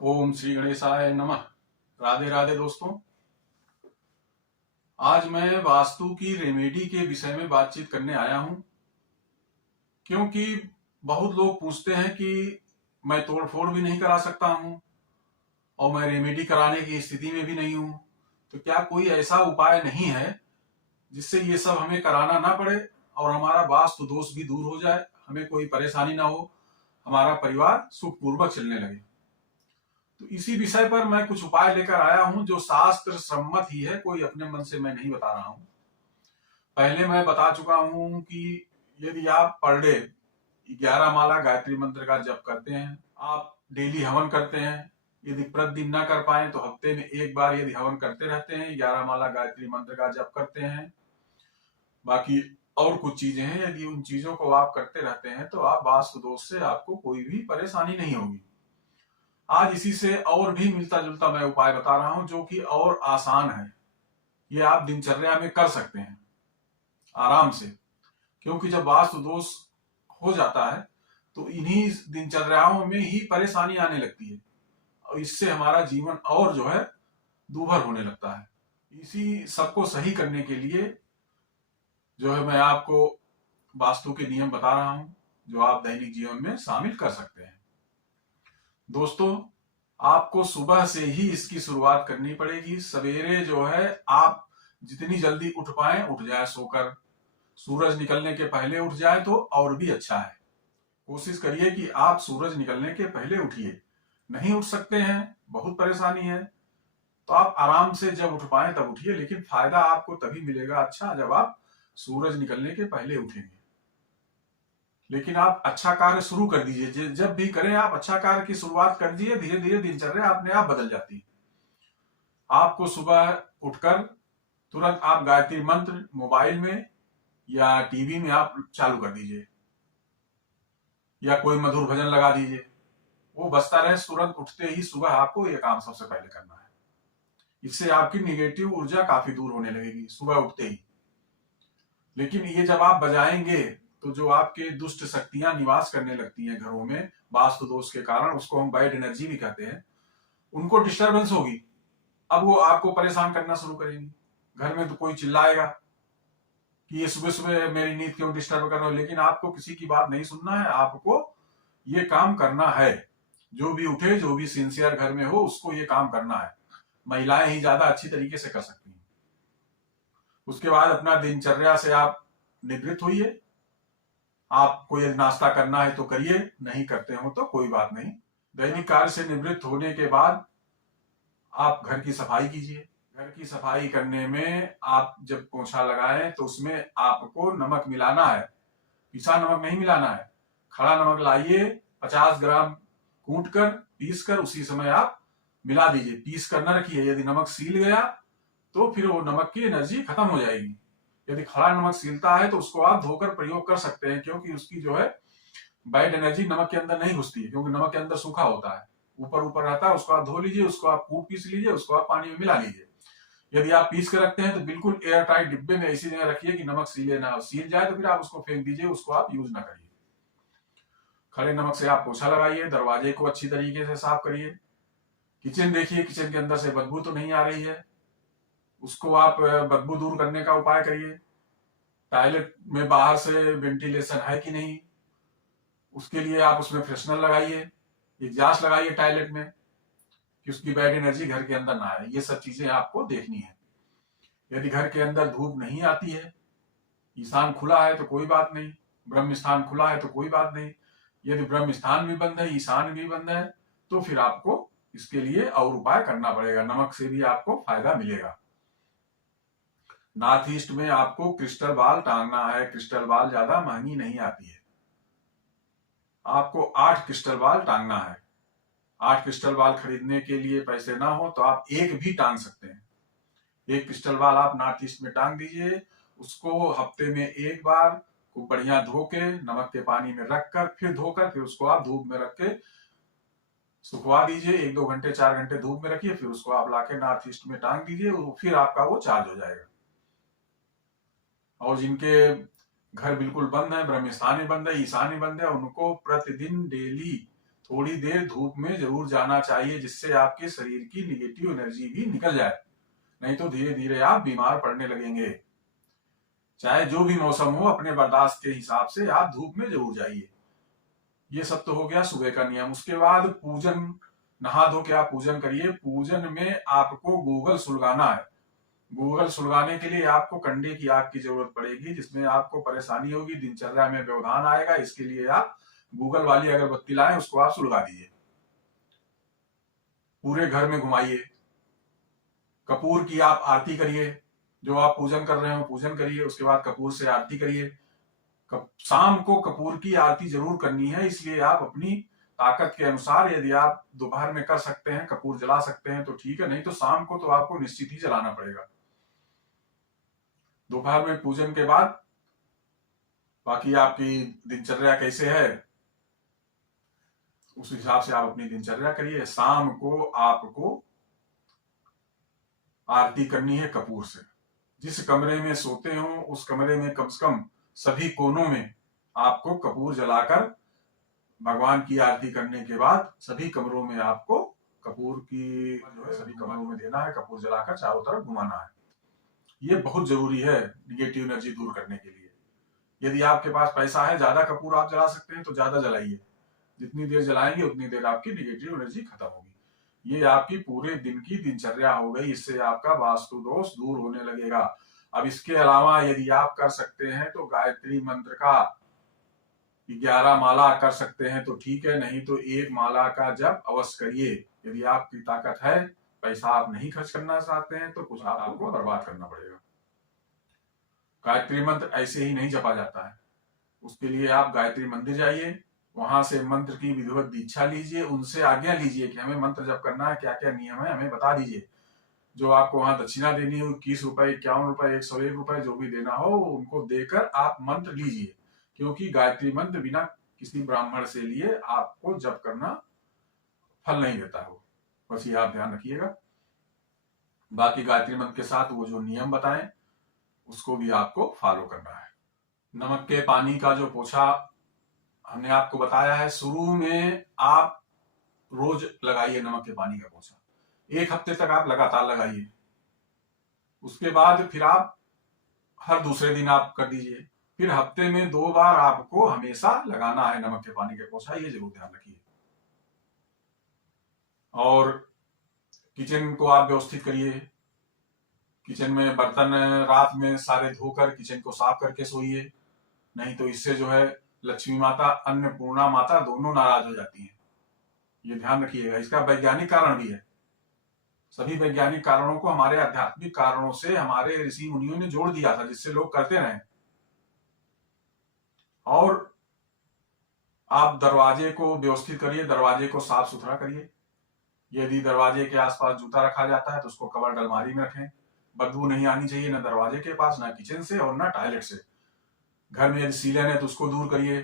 ओम श्री गणेशाय नमः। राधे राधे दोस्तों। आज मैं वास्तु की रेमेडी के विषय में बातचीत करने आया हूं, क्योंकि बहुत लोग पूछते हैं कि मैं तोड़ फोड़ भी नहीं करा सकता हूं और मैं रेमेडी कराने की स्थिति में भी नहीं हूं, तो क्या कोई ऐसा उपाय नहीं है जिससे ये सब हमें कराना ना पड़े और हमारा वास्तु दोष भी दूर हो जाए, हमें कोई परेशानी ना हो, हमारा परिवार सुखपूर्वक चलने लगे। तो इसी विषय पर मैं कुछ उपाय लेकर आया हूं जो शास्त्र सम्मत ही है, कोई अपने मन से मैं नहीं बता रहा हूं। पहले मैं बता चुका हूं कि यदि आप पर डे 11 माला गायत्री मंत्र का जप करते हैं, आप डेली हवन करते हैं, यदि प्रतिदिन ना कर पाए तो हफ्ते में एक बार यदि हवन करते रहते हैं, 11 माला गायत्री मंत्र का जप करते हैं, बाकी और कुछ चीजें हैं, यदि उन चीजों को आप करते रहते हैं तो आप वास्तु दोष से आपको कोई भी परेशानी नहीं होगी। आज इसी से और भी मिलता जुलता मैं उपाय बता रहा हूं जो कि और आसान है। ये आप दिनचर्या में कर सकते हैं आराम से, क्योंकि जब वास्तु दोष हो जाता है तो इन्हीं दिनचर्याओं में ही परेशानी आने लगती है और इससे हमारा जीवन और जो है दूभर होने लगता है। इसी सबको सही करने के लिए जो है मैं आपको वास्तु के नियम बता रहा हूं जो आप दैनिक जीवन में शामिल कर सकते हैं। दोस्तों, आपको सुबह से ही इसकी शुरुआत करनी पड़ेगी। सवेरे जो है आप जितनी जल्दी उठ पाए उठ जाए सोकर, सूरज निकलने के पहले उठ जाए तो और भी अच्छा है। कोशिश करिए कि आप सूरज निकलने के पहले उठिए। नहीं उठ सकते हैं, बहुत परेशानी है, तो आप आराम से जब उठ पाए तब उठिए, लेकिन फायदा आपको तभी मिलेगा अच्छा जब आप सूरज निकलने के पहले उठेंगे। लेकिन आप अच्छा कार्य शुरू कर दीजिए, जब भी करें आप अच्छा कार्य की शुरुआत कर दीजिए, धीरे धीरे दिनचर्या अपने आप बदल जाती है। आपको सुबह उठकर तुरंत आप गायत्री मंत्र मोबाइल में या टीवी में आप चालू कर दीजिए या कोई मधुर भजन लगा दीजिए, वो बजता रहे। तुरंत उठते ही सुबह आपको ये काम सबसे पहले करना है। इससे आपकी निगेटिव ऊर्जा काफी दूर होने लगेगी सुबह उठते ही। लेकिन ये जब आप बजाएंगे तो जो आपके दुष्ट शक्तियां निवास करने लगती हैं घरों में वास्तु दोष के कारण, उसको हम बैड एनर्जी भी कहते हैं, उनको डिस्टरबेंस होगी। अब वो आपको परेशान करना शुरू करेंगी। घर में तो कोई चिल्लाएगा कि ये सुबह सुबह मेरी नींद क्यों डिस्टर्ब कर रहे हो, लेकिन आपको किसी की बात नहीं सुनना है, आपको ये काम करना है। जो भी उठे, जो भी सिंसियर घर में हो, उसको ये काम करना है। महिलाएं ही ज्यादा अच्छी तरीके से कर सकती हैं। उसके बाद अपना दिनचर्या से आप निवृत्त होइए। आपको यदि नाश्ता करना है तो करिए, नहीं करते हो तो कोई बात नहीं। दैनिक कार्य से निवृत्त होने के बाद आप घर की सफाई कीजिए। घर की सफाई करने में आप जब पोछा लगाएं तो उसमें आपको नमक मिलाना है, पिसा नमक नहीं मिलाना है। खड़ा नमक लाइए, 50 ग्राम कूट कर पीस कर उसी समय आप मिला दीजिए। पीस कर न रखिए, यदि नमक सील गया तो फिर वो नमक की एनर्जी खत्म हो जाएगी। यदि खड़ा नमक सीलता है तो उसको आप धोकर प्रयोग कर सकते हैं, क्योंकि उसकी जो है बैड एनर्जी नमक के अंदर नहीं घुसती है, क्योंकि नमक के अंदर सूखा होता है, ऊपर ऊपर रहता है। उसको आप धो लीजिए, उसको आप कूट पीस लीजिए, उसको आप पानी में मिला लीजिए। यदि आप पीस कर रखते हैं तो बिल्कुल एयर टाइट डिब्बे में ऐसी जगह रखिए कि नमक सीले ना। सील जाए तो फिर आप उसको फेंक दीजिए, उसको आप यूज ना करिए। खड़े नमक से आप पोछा लगाइए, दरवाजे को अच्छी तरीके से साफ करिए। किचन देखिए, किचन के अंदर से बदबू तो नहीं आ रही है, उसको आप बदबू दूर करने का उपाय करिए। टॉयलेट में बाहर से वेंटिलेशन है कि नहीं, उसके लिए आप उसमें फ्रेशनर लगाइए, एग्जॉस्ट लगाइए टॉयलेट में, कि उसकी बैड एनर्जी घर के अंदर ना आए। ये सब चीजें आपको देखनी है। यदि घर के अंदर धूप नहीं आती है, ईशान खुला है तो कोई बात नहीं, ब्रह्म स्थान खुला है तो कोई बात नहीं। यदि ब्रह्म स्थान भी बंद है, ईशान भी बंद है, तो फिर आपको इसके लिए और उपाय करना पड़ेगा। नमक से भी आपको फायदा मिलेगा। नॉर्थ ईस्ट में आपको क्रिस्टल बॉल टांगना है। क्रिस्टल बॉल ज्यादा महंगी नहीं आती है, आपको 8 क्रिस्टल बॉल टांगना है। 8 क्रिस्टल बॉल खरीदने के लिए पैसे ना हो तो आप एक भी टांग सकते हैं। एक क्रिस्टल बॉल आप नॉर्थ ईस्ट में टांग दीजिए, उसको हफ्ते में एक बार खूब बढ़िया धो के नमक के पानी में रखकर फिर धोकर फिर उसको आप धूप में रख के सुखवा दीजिए। 1-2 घंटे 4 घंटे धूप में रखिए, फिर उसको आप लाके नॉर्थ ईस्ट में टांग दीजिए, फिर आपका वो चार्ज हो जाएगा। और जिनके घर बिल्कुल बंद है, ब्रह्म स्थान बंद है, ईशान बंद है, उनको प्रतिदिन डेली थोड़ी देर धूप में जरूर जाना चाहिए, जिससे आपके शरीर की निगेटिव एनर्जी भी निकल जाए, नहीं तो धीरे धीरे आप बीमार पड़ने लगेंगे। चाहे जो भी मौसम हो, अपने बर्दाश्त के हिसाब से आप धूप में जरूर जाइए। ये सब तो हो गया सुबह का नियम। उसके बाद पूजन, नहा धो के आप पूजन करिए। पूजन में आपको गूगल सुलगाना है। गूगल सुलगाने के लिए आपको कंडे की आग की जरूरत पड़ेगी, जिसमें आपको परेशानी होगी, दिनचर्या में व्यवधान आएगा। इसके लिए आप गूगल वाली अगरबत्ती लाएं, उसको आप सुलगा दीजिए, पूरे घर में घुमाइए। कपूर की आप आरती करिए, जो आप पूजन कर रहे हो पूजन करिए, उसके बाद कपूर से आरती करिए। शाम को कपूर की आरती जरूर करनी है, इसलिए आप अपनी ताकत के अनुसार, यदि आप दोपहर में कर सकते हैं, कपूर जला सकते हैं तो ठीक है, नहीं तो शाम को तो आपको निश्चित ही जलाना पड़ेगा। दोपहर में पूजन के बाद बाकी आपकी दिनचर्या कैसे है, उस हिसाब से आप अपनी दिनचर्या करिए। शाम को आपको आरती करनी है कपूर से। जिस कमरे में सोते हो उस कमरे में कम से कम सभी कोनों में आपको कपूर जलाकर भगवान की आरती करने के बाद सभी कमरों में आपको कपूर की जो है सभी कमरों में देना है, कपूर जलाकर चारों तरफ घुमाना है। ये बहुत जरूरी है निगेटिव एनर्जी दूर करने के लिए। यदि आपके पास पैसा है, ज्यादा कपूर आप जला सकते हैं तो ज्यादा जलाइए। जितनी देर जलाएंगे उतनी देर आपकी निगेटिव एनर्जी खत्म होगी। ये आपकी पूरे दिन की दिनचर्या हो गई। इससे आपका वास्तु दोष दूर होने लगेगा। अब इसके अलावा यदि आप कर सकते हैं तो गायत्री मंत्र का 11 माला कर सकते हैं तो ठीक है, नहीं तो 1 माला का जप अवश्य करिए। यदि आपकी ताकत है, पैसा आप नहीं खर्च करना चाहते हैं तो कुछ आपको बर्बाद करना पड़ेगा। गायत्री मंत्र ऐसे ही नहीं जपा जाता है। उसके लिए आप गायत्री मंदिर जाइए, वहां से मंत्र की विधिवत दीक्षा लीजिए, उनसे आज्ञा लीजिए कि हमें मंत्र जप करना है, क्या क्या नियम है हमें बता दीजिए। जो आपको वहां दक्षिणा देनी हो, 21 रुपए, 51 रुपए, 101 रुपए, जो भी देना हो उनको देकर आप मंत्र लीजिए। क्योंकि गायत्री मंत्र बिना किसी ब्राह्मण से लिए आपको जप करना फल नहीं देता हो। बस ये आप ध्यान रखिएगा। बाकी गायत्री मंत्र के साथ वो जो नियम बताएं उसको भी आपको फॉलो करना है। नमक के पानी का जो पोछा हमने आपको बताया है, शुरू में आप रोज लगाइए नमक के पानी का पोछा। 1 हफ्ते तक आप लगातार लगाइए। उसके बाद फिर आप हर दूसरे दिन आप कर दीजिए। फिर हफ्ते में 2 बार आपको हमेशा लगाना है नमक के पानी का पोछा, ये जरूर ध्यान रखिए। और किचन को आप व्यवस्थित करिए। किचन में बर्तन रात में सारे धोकर किचन को साफ करके सोइए, नहीं तो इससे जो है लक्ष्मी माता, अन्नपूर्णा माता दोनों नाराज हो जाती हैं। ये ध्यान रखिएगा। इसका वैज्ञानिक कारण भी है। सभी वैज्ञानिक कारणों को हमारे आध्यात्मिक कारणों से हमारे ऋषि मुनियों ने जोड़ दिया था, जिससे लोग करते रहे। और आप दरवाजे को व्यवस्थित करिए, दरवाजे को साफ सुथरा करिए। यदि दरवाजे के आसपास जूता रखा जाता है तो उसको कवर्ड अलमारी में रखें। बदबू नहीं आनी चाहिए, ना दरवाजे के पास, ना किचन से और ना टॉयलेट से। घर में यदि सीलन है तो उसको दूर करिए।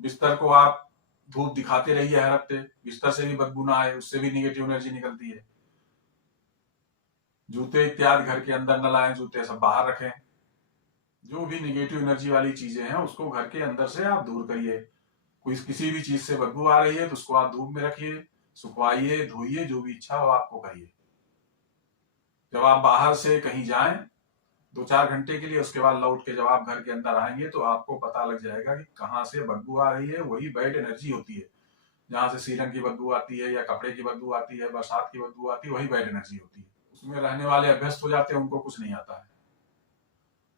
बिस्तर को आप धूप दिखाते रहिए हर हफ्ते, बिस्तर से भी बदबू ना आए, उससे भी निगेटिव एनर्जी निकलती है। जूते इत्यादि घर के अंदर न लाएं, जूते सब बाहर रखें। जो भी निगेटिव एनर्जी वाली चीजें हैं उसको घर के अंदर से आप दूर करिए। कोई किसी भी चीज से बदबू आ रही है तो उसको आप धूप में रखिए, सुखवाइए, धोइए, जो भी इच्छा हो आपको करिए। जब आप बाहर से कहीं जाएं 2-4 घंटे के लिए, उसके बाद लौट के जब आप घर के अंदर आएंगे तो आपको पता लग जाएगा कि कहाँ से बदबू आ रही है। वही बैड एनर्जी होती है। जहां से सीलन की बदबू आती है या कपड़े की बदबू आती है, बरसात की बदबू आती है, वही बैड एनर्जी होती है। उसमें रहने वाले अभ्यस्त हो जाते हैं, उनको कुछ नहीं आता है।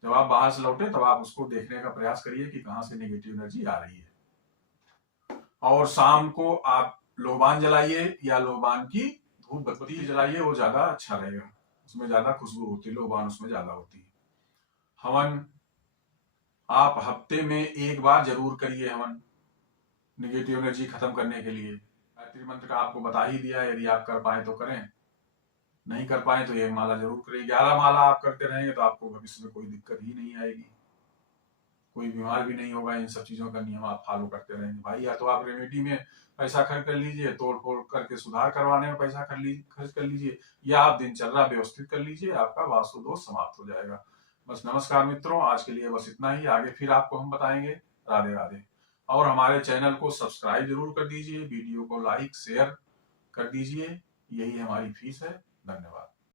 जब आप बाहर से लौटे तब आप उसको देखने का प्रयास करिए कि कहाँ से नेगेटिव एनर्जी आ रही है। और शाम को आप लोबान जलाइए या लोबान की धूप बत्ती जलाइए, वो ज्यादा अच्छा रहेगा। उसमें ज्यादा खुशबू होती है, लोबान उसमें ज्यादा होती है। हवन आप हफ्ते में 1 बार जरूर करिए। हवन निगेटिव एनर्जी खत्म करने के लिए। गायत्री मंत्र का आपको बता ही दिया, यदि आप कर पाए तो करें, नहीं कर पाए तो 1 माला जरूर करें। 11 माला आप करते रहेंगे तो आपको भविष्य में कोई दिक्कत ही नहीं आएगी, कोई बीमार भी नहीं होगा। इन सब चीजों का नियम आप फॉलो करते रहेंगे भाई। या तो आप रेमेडी में पैसा खर्च कर लीजिए, तोड़ फोड़ करके सुधार करवाने में पैसा खर्च कर लीजिए, या आप दिनचर्या व्यवस्थित कर लीजिए, आपका वास्तु दोष समाप्त हो जाएगा। बस नमस्कार मित्रों, आज के लिए बस इतना ही। आगे फिर आपको हम बताएंगे। राधे राधे। और हमारे चैनल को सब्सक्राइब जरूर कर दीजिए, वीडियो को लाइक शेयर कर दीजिए। यही हमारी फीस है। धन्यवाद।